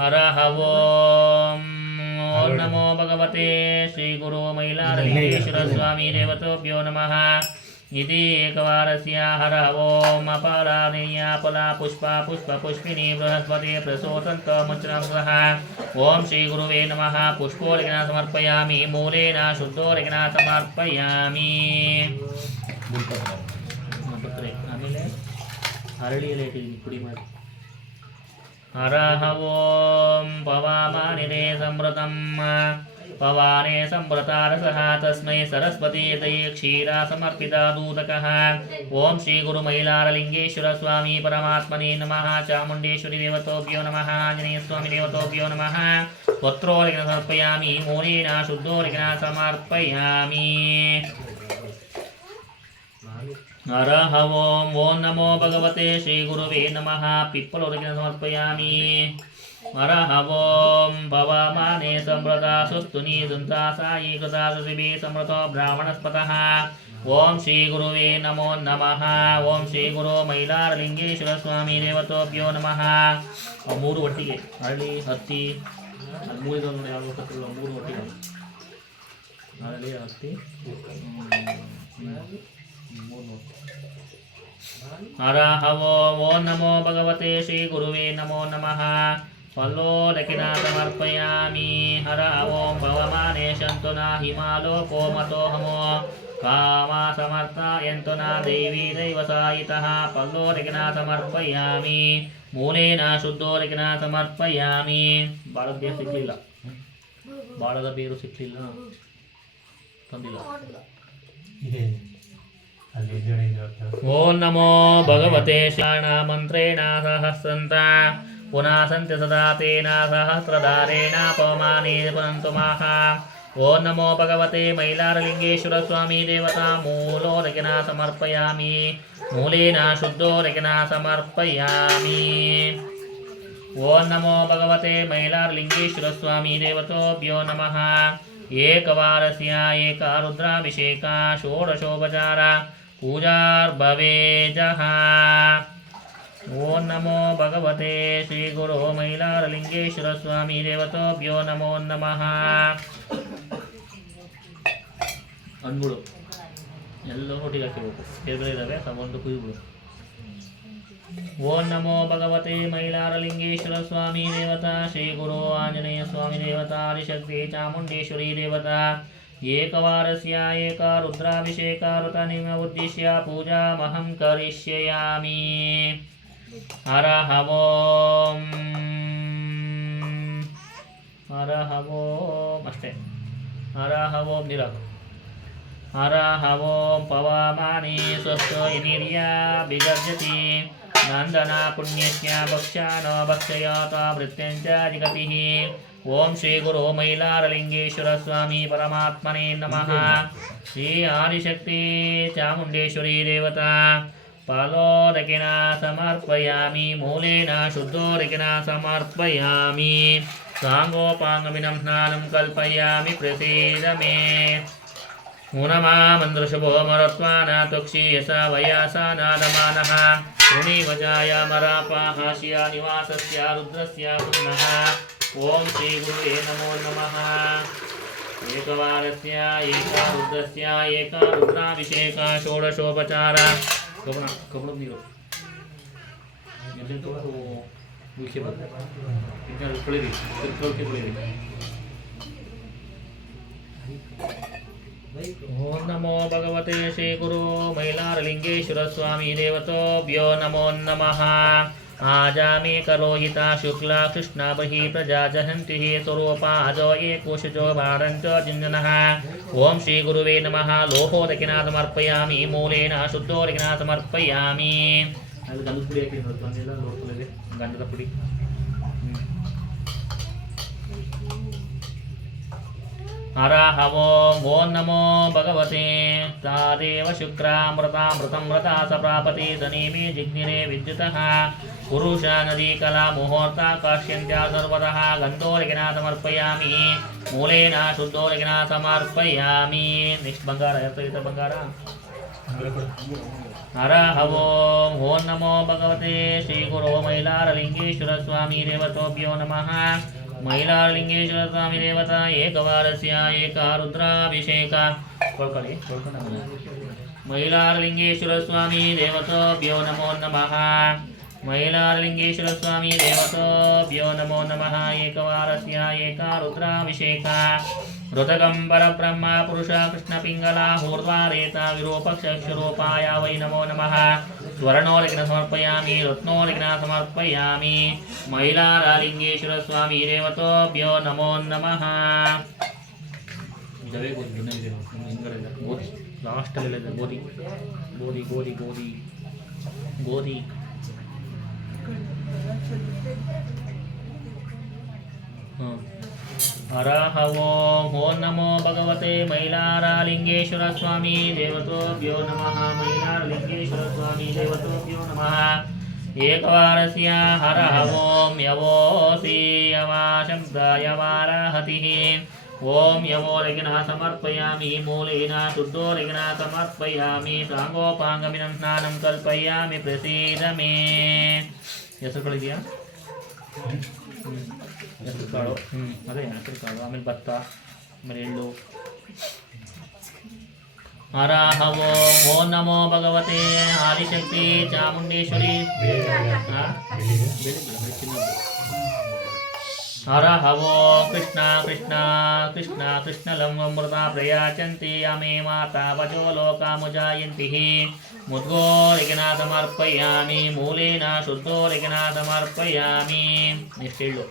ಹರಹ ಓಂ ಓಂ ನಮೋ ಭಗವತೆ ಶ್ರೀ ಗುರು ಮೈಲಾರಲಿಂಗೇಶ್ವರ ಸ್ವಾಮಿ ದೇವತೋಭ್ಯೋ ನಮಃ. इति एकवारस्य हरः ओम अपराधेय फला पुष्पिनी बृहस्पति प्रसोतन्त मुच्रं सह. ओम श्री गुरुवे नमः. पुष्पोलिखिना समर्पयामि मूलेन शुद्धोलिखिना समर्पयामि. ಆಮೇಲೆ ಹರಳಿ ಎಲೆ ಇಟ್ಟಿದ್ದೀನಿ ಪುಡಿ ಮಾಡಿ. ಹರಹ ಓಂ ಪವಾಮಾನಿರೇ ಸಂವೃತಂ ಪವಾನೇ ಸಂವೃತಾರಸಃ ತಸ್ಮೈ ಸರಸ್ವತಿ ದಯೇ ಕ್ಷೀರಾ ಸಮರ್ಪಿತಾ ದೂತಕಃ. ಓಂ ಶ್ರೀ ಗುರು ಮೈಲಾರಲಿಂಗೇಶ್ವರ ಸ್ವಾಮಿ ಪರಮಾತ್ಮನೇ ನಮಃ. ಚಾಮುಂಡೇಶ್ವರಿ ದೇವತೋಭ್ಯೋ ನಮಃ. ಆಂಜನೇಯ ಸ್ವಾಮಿ ದೇವತೋಭ್ಯೋ ನಮಃ. ಪತ್ರೋಲಿಖಿನ ಸಮರ್ಪಯಾಮಿ ಮೂಲೇನ ಶುದ್ಧೋಲಿಖಿನ ಸಮರ್ಪಯಾಮಿ. ಹರಹ ಓಂ ಓಂ ನಮೋ ಭಗವತೆ ಶ್ರೀ ಗುರುವೇ ನಮಃ. ಪಿಪ್ಪಲೋಲಿಖಿನ ಸಮರ್ಪಯಾಮಿ. ಹರಹ ಓಂ ಭವಮಾನೆ ಸಂವೃತಾ ಸುಸ್ತುನಿ ದಂತಾಸಾಯಿ ಕೃತಾ ಸುಸಿಭಿ ಸಮೃತೋ ಬ್ರಾಹ್ಮಣಸ್ಪತಃ. ಓಂ ಶ್ರೀ ಗುರುವೇ ನಮೋ ನಮಃ. ಓಂ ಶ್ರೀ ಗುರು ಮೈಲಾರಲಿಂಗೇಶ್ವರ ಸ್ವಾಮಿ ದೇವತೋಭ್ಯೋ ನಮಃ. ಮೂರು ಒಟ್ಟಿಗೆ ಹರಳಿ ಹತ್ತಿ ಅದು ಮೂರಿದೊಂದು ಯಾವುದು ಗೊತ್ತಿಲ್ಲ. ಮೂರು ಒಟ್ಟಿಗೆ ಹರಳಿ ಹತ್ತಿ ಹರಹ ಓಂ ನಮೋ ಭಗವತೆ ಶ್ರೀ ಗುರುವೇ ನಮೋ ನಮಃ. ಫಲ್ಲೋಲಿಖಿನ ಸಮರ್ಪಯಾಮಿ. ಹರಹ ಓಂ ಭವಮಾನೆ ಶಂತು ನ ಹಿಮಾಲೋಕೋ ಮತೋಹಮೋ ಕಾಮ ಸಮರ್ಥಯಂತು ನ ದೇವಿ ದೈವಸಾಯಿತಃ. ಫಲ್ಲೋಲಿಖಿನ ಸಮರ್ಪಯಾಮಿ ಮೂಲೇನ ಶುದ್ಧೋಲಿಖಿನ ಸಮರ್ಪಯಾಮಿ. ಬಾಳದ ಬೇರು ಸಿಕ್ಕಲಿಲ್ಲ. ಬಾಳದ ಬೇರು ಸಿಕ್ಕಲಿಲ್ಲ ತಂದಿಲ್ಲ. ಓಂ ನಮೋ ಭಗವತೆ ಶಾಣ ಮಂತ್ರೇಣ ಸಹಸ್ರಂತ ಪುನಃ ಸಂತ್ಯ ಸದಾ ತೇನ ಸಹಸ್ರಧಾರೇಣ ಪವಮಾನೇ ಪುನಂತು ಮಾಹ. ಓಂ ನಮೋ ಭಗವತೆ ಮೈಲಾರಲಿಂಗೇಶ್ವರ ಸ್ವಾಮಿ ದೇವತಾ ಮೂಲೋಲಿಖಿನ ಸಮರ್ಪಯಾಮಿ ಮೂಲೇನ ಶುದ್ಧೋಲಿಖಿನ ಸಮರ್ಪಯಾಮಿ. ಓಂ ನಮೋ ಭಗವತೆ ಮೈಲಾರಲಿಂಗೇಶ್ವರ ಸ್ವಾಮಿ ದೇವತೋಭ್ಯೋ ನಮಃ. एकवारस्य एका रुद्राभिषेका षोडशोपचार पूजार्भवेजः। ओं नमो भगवते श्रीगुरो मैलारलिंगेश्वर स्वामी देवतोभ्यो नमो नमः। ಹಣ್ಣುಗಳು ಎಲ್ಲರೂ ಒಟ್ಟಿಗೆ ಹಾಕಿಬೇಕು, ಕೆಳಗಡೆ ಇದ್ದಾವೆ ತಗೊಂಡು ಕುಯ್ಬಿಡು. ಓಂ ನಮೋ ಭಗವತೆ ಮೈಲಾರಲಿಂಗೇಶ್ವರ ಸ್ವಾಮಿ ದೇವತಾ ಶ್ರೀ ಗುರು ಆಂಜನೇಯ ಸ್ವಾಮಿ ದೇವತಾ ಆದಿಶಕ್ತಿ ಚಾಮುಂಡೇಶ್ವರಿ ದೇವತಾ ಏಕವಾರಸ್ಯ ಏಕ ರುದ್ರಾಭಿಷೇಕ ಋತನಿಮ ಉದ್ದೇಶ್ಯ ಪೂಜಾಮಹಂ ಕರಿಷ್ಯಾಮಿ. ಹರಃ ಓಂ ಹರಃ ಓಂ ಅಷ್ಟೇ. ಹರಃ ಓಂ ನಿರಾಕು. ಹರಃ ಓಂ ಪವಮಾನಿ ಸ್ವಸ್ತು ಹಿರಿಯ ವಿಗರ್ಜತಿ ನಂದನ ಪುಣ್ಯಸ್ಯ ಭಕ್ಷಾನೋ ಭಕ್ಷಯಾತ ಮೃತ್ಯಂಚ ಜಗತಿಃ. ಓಂ ಶ್ರೀ ಗುರು ಮೈಲಾರಲಿಂಗೇಶ್ವರ ಸ್ವಾಮಿ ಪರಮಾತ್ಮನೇ ನಮಃ. ಶ್ರೀ ಆದಿಶಕ್ತಿ ಚಾಮುಂಡೇಶ್ವರಿ ದೇವತಾ ಪಾಲೋದಕಿನ ಸಮರ್ಪಯಾಮಿ, ಮೂಲೇನ ಶುದ್ಧೋದಕಿನ ಸಮರ್ಪಯಾಮಿ, ಸಾಂಗೋಪಾಂಗಮಿನಂ ಸ್ನಾನಂ ಕಲ್ಪಯಾಮಿ ಪ್ರಸೀದ ಮೇ. ಮುನಮಾ ಮಂದ್ರಶುಭೋ ಮರತ್ವಾನ ತುಕ್ಷೀಯಸ ವಯಾಸ ನಾದಮಾನಃ ಋಣಿವಜಾಯ ಮರಾಪಾಹಾಶಿಯ ನಿವಾಸಸ್ಯ ರುದ್ರಸ್ಯ ಪುನಃ. ಓಂ ಶ್ರೀ ಗುರುವೇ ನಮೋ ನಮಃ. ಏಕವಾರಸ್ಯ ಏಕ ರುದ್ರಸ್ಯ ಏಕ ರುದ್ರಾಭಿಷೇಕ ಷೋಡಶೋಪಚಾರ. ಕಬ್ಬಣ ನೀರು ತೊಳಿರಿ, ಓಂ ನಮೋ ಭಗವತೆ ಶ್ರೀ ಗುರು ಮೈಲಾರಲಿಂಗೇಶ್ವರ ಸ್ವಾಮಿ ದೇವತೋಭ್ಯೋ ನಮೋ ನಮಃ. ಆಜಾಮೇ ಕರೋಹಿತ ಶುಕ್ಲ ಕೃಷ್ಣ ಬಹಿ ಪ್ರಜಾ ಜಹಂತಿ ಸ್ವರೂಪ ಅಜೋ ಏಕೋಶಜೋ ಭಾರಂಚೋ ಜಿಂಜನಃ. ಓಂ ಶ್ರೀ ಗುರುವೇ ನಮಃ. ಲೋಹೋದಕಿನ ಸಮರ್ಪಯಾಮಿ, ಮೂಲೇನ ಶುದ್ಧೋದಕಿನ ಸಮರ್ಪಯಾಮಿ. ಅಲ್ಲಿ ಗಂಧದ ಪುಡಿ ಹಾಕಿ ಬಂದಿಲ್ಲ, ನೋಡ್ಕೊಳ್ಳಿ ಗಂಧದ ಪುಡಿ. ಹರಃ ಓಂ. ಓಂ ನಮೋ ಭಗವತೆ ತಾದೇವ ಶುಕ್ರಾಮೃತಾಮೃತಂ ವ್ರತ ಸ ಪ್ರಾಪತಿ ಸನೀಮೇ ಜಿಗ್ನಿರೇ ವಿದ್ಯುತಃ. ಪುರುಷ ನದಿ ಕಲಾ ಮುಹೂರ್ತ ಕಾಶ್ಯಂತ್ಯ ಸರ್ವತಃ. ಗಂಧೋರಗಿನ ಸಮರ್ಪಯಾಮಿ, ಮೂಲೇನ ಶುದ್ಧೋರಗಿನ ಸಮರ್ಪಯಾಮಿ. ನೆಕ್ಸ್ಟ್ ಬಂಗಾರ, ಎತ್ತರಿತ ಬಂಗಾರ. ಹರಃ ಓಂ. ಓಂ ನಮೋ ಭಗವತೆ ಶ್ರೀ ಗುರು ಮೈಲಾರಲಿಂಗೇಶ್ವರ ಸ್ವಾಮಿ ದೇವತೋಭ್ಯೋ ನಮಃ. ಮೈಲಾರಲಿಂಗೇಶ್ವರ ಸ್ವಾಮಿ ದೇವತಾ ಏಕವಾರಸ್ಯ ಏಕ ರುದ್ರಾಭಿಷೇಕ. ಕೊಳ್ಕೊಳ್ಳಿ, ಕೊಳ್ಕೊಂಡು. ಮೈಲಾರಲಿಂಗೇಶ್ವರ ಸ್ವಾಮಿ ದೇವತೋಭ್ಯೋ ನಮೋ ನಮಃ. ಮೈಲಾರಲಿಂಗೇಶ್ವರ ಸ್ವಾಮಿ ದೇವತೋಭ್ಯೋ ನಮೋ ನಮಃ. ಏಕವಾರಸ್ಯ ಏಕ ರುದ್ರಾಭಿಷೇಕ. ಋತಗಂ ಪರಬ್ರಹ್ಮ ಪುರುಷ ಕೃಷ್ಣ ಪಿಂಗಲ ಊರ್ಧ್ವಾರೇತ ವಿರೂಪಕ್ಷರೂಪಾಯ ವೈ ನಮೋ ನಮಃ. ಸ್ವರ್ಣೋರಗಿನ ಸಮರ್ಪಯಾಮಿ, ರತ್ನೋರಗಿನ ಸಮರ್ಪಯಾಮಿ. ಮೈಲಾರಲಿಂಗೇಶ್ವರ ಸ್ವಾಮಿ ದೇವತೋಭ್ಯೋ ನಮೋ ನಮಃ. ಗೋಧಿ ಲಾಸ್ಟಲ್ಲಿದೆ, ಗೋಧಿ ಗೋಧಿ ಗೋಧಿ ಗೋಧಿ ಗೋಧಿ. ಹರಃ ಓಂ. ಓಂ ನಮೋ ಭಗವತೆ ಮೈಲಾರಲಿಂಗೇಶ್ವರ ಸ್ವಾಮಿ ದೇವತೋಭ್ಯೋ ನಮಃ. ಮೈಲಾರಲಿಂಗೇಶ್ವರ ಸ್ವಾಮಿ ದೇವತೋಭ್ಯೋ ನಮಃ. ಏಕವಾರಸ್ಯ ಹರಃ ಓಂ. ಯವೋಸಿ ಯವಾಶಬ್ದಯವಾರಹತಿಃ. ಓಂ ಯವೋರಗಿನ ಸಮರ್ಪಯಾಮಿ, ಮೂಲೇನ ಶುದ್ಧೋರಗಿನ ಸಮರ್ಪಯಾಮಿ, ಸಾಂಗೋಪಾಂಗಮಿನಂ ಸ್ನಾನಂ ಕಲ್ಪಯಾಮಿ ಪ್ರಸೀದ ಮೇ. ಹೆಸರುಗಳಿದೆಯಾ? ಹೆಸರು ಕಾಳು, ಅದೇ ಹೆಸರು ಕಾಳು. ಆಮೇಲೆ ಭತ್ತ, ಆಮೇಲೆ ಎಳ್ಳು. ಹರಃ ಓಂ. ಓಂ ನಮೋ ಭಗವತೆ ಆದಿಶಕ್ತಿ ಚಾಮುಂಡೇಶ್ವರಿ. ಹರಃ ಓಂ. ಕೃಷ್ಣ ಕೃಷ್ಣ ಕೃಷ್ಣ ಕೃಷ್ಣಲಂ ಅಮೃತ ಪ್ರಯಾಚಂತಿ ಯಮೇ ಮಾತಾ ವಜೋ ಲೋಕಾಮುಜಾಯಂತಿ. ಮುದ್ಗೋರಿಗಿನ ಸಮರ್ಪಯಾಮಿ, ಮೂಲೇನ ಶುದ್ಧೋರಿಗಿನ ಸಮರ್ಪಯಾಮಿ. ನೆಕ್ಸ್ಟ್ ಹೇಳು.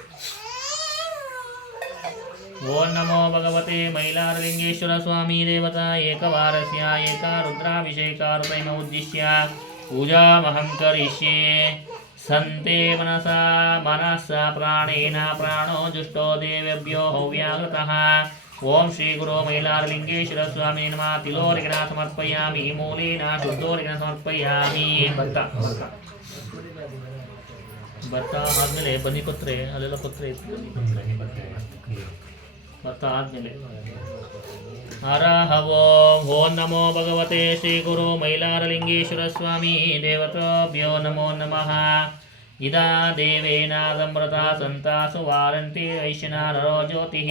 ಓಂ ನಮೋ ಭಗವತೆ ಮೈಲಾರಲಿಂಗೇಶ್ವರ ಸ್ವಾಮಿ ದೇವತಾ ಏಕವಾರಸ್ಯ ಏಕ ರುದ್ರಾಭಿಷೇಕ ಋತೈಮ ಉದ್ದೇಶ್ಯ ಪೂಜಾಮಹಂ ಕರಿಷ್ಯೆ. ಸಂತೆ ಮನಸ ಪ್ರಾಣೇನ ಪ್ರಾಣೋ ಜುಷ್ಟೋ ದೇವೇಭ್ಯೋ ಹವ್ಯಾಗತಃ. ಓಂ ಶ್ರೀ ಗುರು ಮೈಲಾರಲಿಂಗೇಶ್ವರ ಸ್ವಾಮಿ ನಮಃ. ತಿಲೋರಗಿನ ಸಮರ್ಪಯಾಮಿ, ಮೂಲೇನ ಶುದ್ಧೋರಗಿನ ಸಮರ್ಪಯಾಮಿ. ಭತ್ತ ಭತ್ತ ಆದಮೇಲೆ ಬನ್ನಿ ಕೊತ್ರೆ, ಅಲ್ಲೆಲ್ಲ ಕೊತ್ರೆ ಇತ್ತು. ಭತ್ತ ಆದಮೇಲೆ ಹರಃ ಓಂ ನಮೋ ಭಗವತೆ ಶ್ರೀ ಗುರು ಮೈಲಾರಲಿಂಗೇಶ್ವರ ಸ್ವಾಮಿ ದೇವತಾಭ್ಯೋ ನಮೋ ನಮಃ ಇದಾ ದೇವೇನ ಸಮೃತಾ ಸಂತಾಸು ವಾರಂತಿ ವೈಶ್ಯನಾರೋ ಜ್ಯೋತಿಃ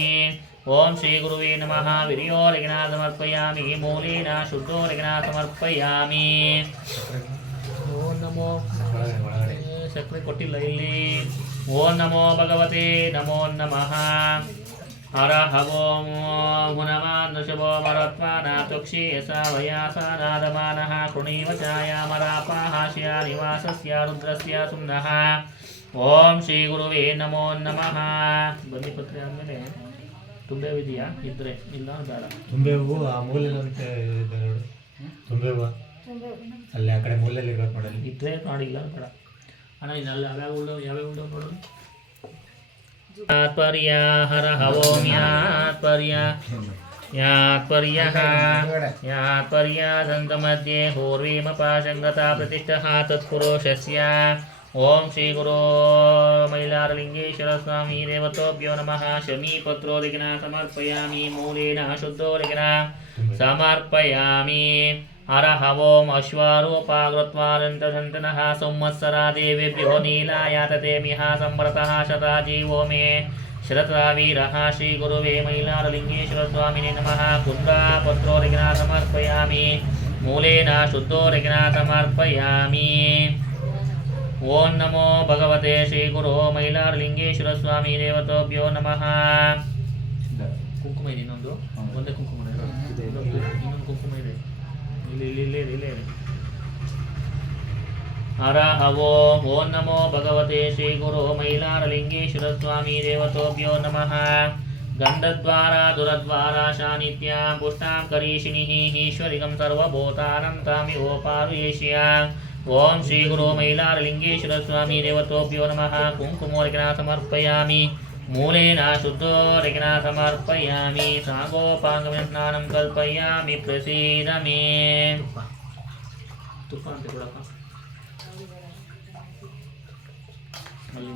ಓಂ ಶ್ರೀ ಗುರುವೇ ನಮಃ ವಿರ್ಯೋರ್ಘ್ನ ಸಮರ್ಪಯಾಮಿ ಮೂಲೇನ ಶುದ್ಧೋರ್ಘ್ನ ಸಮರ್ಪಯಾಮಿ ಓಂ ನಮೋ ಸಕ್ಕರೆ ಕೊಟ್ಟಿಲ್ಲ ಇಲ್ಲಿ ಓಂ ನಮೋ ಭಗವತೆ ನಮೋ ನಮಃ ಹರಃ ಓಂ ಹುನಮಾನುಷಭೋ ಮರತ್ವಾನ ತುಕ್ಷಿ ಸಾವಯಾಸನಾದಮಾನಃ ಕೃಣೀವ ಛಾಯಾಮರಾಪಾಹಾಸ್ಯ ನಿವಾಸಸ್ಯ ರುದ್ರಸ್ಯ ಸುಮ್ನಃ ಓಂ ಶ್ರೀ ಗುರುವೇ ನಮೋ ನಮಃ ಬನ್ನಿ ಪತ್ರೆ ಆದಮೇಲೆ ತುಂಬೆ ಇದೆಯಾ ಇದ್ರೆ ಇಲ್ಲ ಬೇಡ ತುಂಬೆ ಹೂವು ಆ ಮೂಲೆಯಲ್ಲಿ ಒಂದು ಇದೆ ನೋಡು ತುಂಬೆ ಹೂವು ಅಲ್ಲಿ ಆ ಕಡೆ ಮೂಲೆಯಲ್ಲಿ ಇರೋದು ನೋಡಲ್ಲಿ ಇದ್ರೆ ಮಾಡಿಲ್ಲ ಬೇಡ ಅಣ್ಣ ಇನ್ನಲ್ಲ ಯಾವ್ಯಾವ ಉಳ್ಳು ನೋಡು ಯಾತ್ಪರ್ಯ ಹರಃ ಓಂ ಯಾತ್ಪರ್ಯಃ ಯಾತ್ಪರ್ಯ ದಂತಮಧ್ಯೆ ಹೂರ್ವೀಮಪಾಶಂಗತಾ ಪ್ರತಿಷ್ಠಃ ತತ್ಪುರುಷಸ್ಯ ಓಂ ಶ್ರೀ ಗುರು ಮೈಲಾರಲಿಂಗೇಶ್ವರ ಸ್ವಾಮಿ ದೇವತೋಭ್ಯೋ ನಮಃ ಶಮೀಪತ್ರೋರಿಗಿನ ಸಮರ್ಪಯಾಮಿ ಮೂಲೇನ ಶುದ್ಧೋರಿಗಿನ ಸಮರ್ಪಯಾಮಿ ಹರಃ ಓಂ ಅಶ್ವಾರೂಪಾಗೃತ್ವಾನಂತಸಂತನಃ ಸಂವತ್ಸರಾ ದೇವೇಭ್ಯೋ ನೀಲಾಯಾತತೆ ಮಿಹ ಸಂವೃತಃ ಶತಾ ಜೀವೋ ಮೇ ಶರತ್ರಾವೀರಃ ಶ್ರೀ ಗುರುವೇ ಮೈಲಾರಲಿಂಗೇಶ್ವರ ಸ್ವಾಮಿನೇ ನಮಃ ಕುಂದಾಪತ್ರೋರಿಗಿನ ಸಮರ್ಪಯಾಮಿ ಮೂಲೇನ ಶುದ್ಧೋರಿಗಿನ ಸಮರ್ಪಯಾಮಿ ಓಂ ನಮೋ ಭಗವತೆ ಶ್ರೀ ಗುರು ಮೈಲಾರಲಿಂಗೇಶ್ವರ ಸ್ವಾಮಿ ದೇವತೋಭ್ಯೋ ನಮಃ ಕುಂಕುಮ ಇದೆ ಇನ್ನೊಂದು ಒಂದೇ ಕುಂಕುಮ ಇದೆ ಇನ್ನೊಂದು ಕುಂಕುಮ ಇದೆ ಇಲ್ಲಿ ಹರಃ ಓಂ ನಮೋ ಭಗವತೆ ಶ್ರೀ ಗುರು ಮೈಲಾರಲಿಂಗೇಶ್ವರ ಸ್ವಾಮಿ ದೇವತೋಭ್ಯೋ ನಮಃ ಗಂಧದ್ವಾರ ದುರದ್ವಾರ ಶಾನಿತ್ಯ ಪುಷ್ಟಾಂ ಕರೀಷಿಣಿಃ ಈಶ್ವರಿಗಂ ಸರ್ವಭೂತಾನಂತಾಮಿ ಓಪಾರುಯೇಷ್ಯ ಓಂ ಶ್ರೀ ಗುರು ಮೈಲಾರಲಿಂಗೇಶ್ವರ ಸ್ವಾಮಿ ದೇವತೋಭ್ಯೋ ನಮಃ ಕುಂಕುಮೋರ್ಘ್ನ ಸಮರ್ಪಯಾಮಿ ಮೂಲೇನ ಶುದ್ಧೋರ್ಘ್ನ ಸಮರ್ಪಯಾಮಿ ಸಾಗೋಪಾಂಗಮ ಸ್ನಾನಂ ಕಲ್ಪಯಾಮಿ ಪ್ರಸೀದ ಮೇ ತುಪ್ಪ ಅಂತ ಕೊಡಪ್ಪ ಅಲ್ಲಿ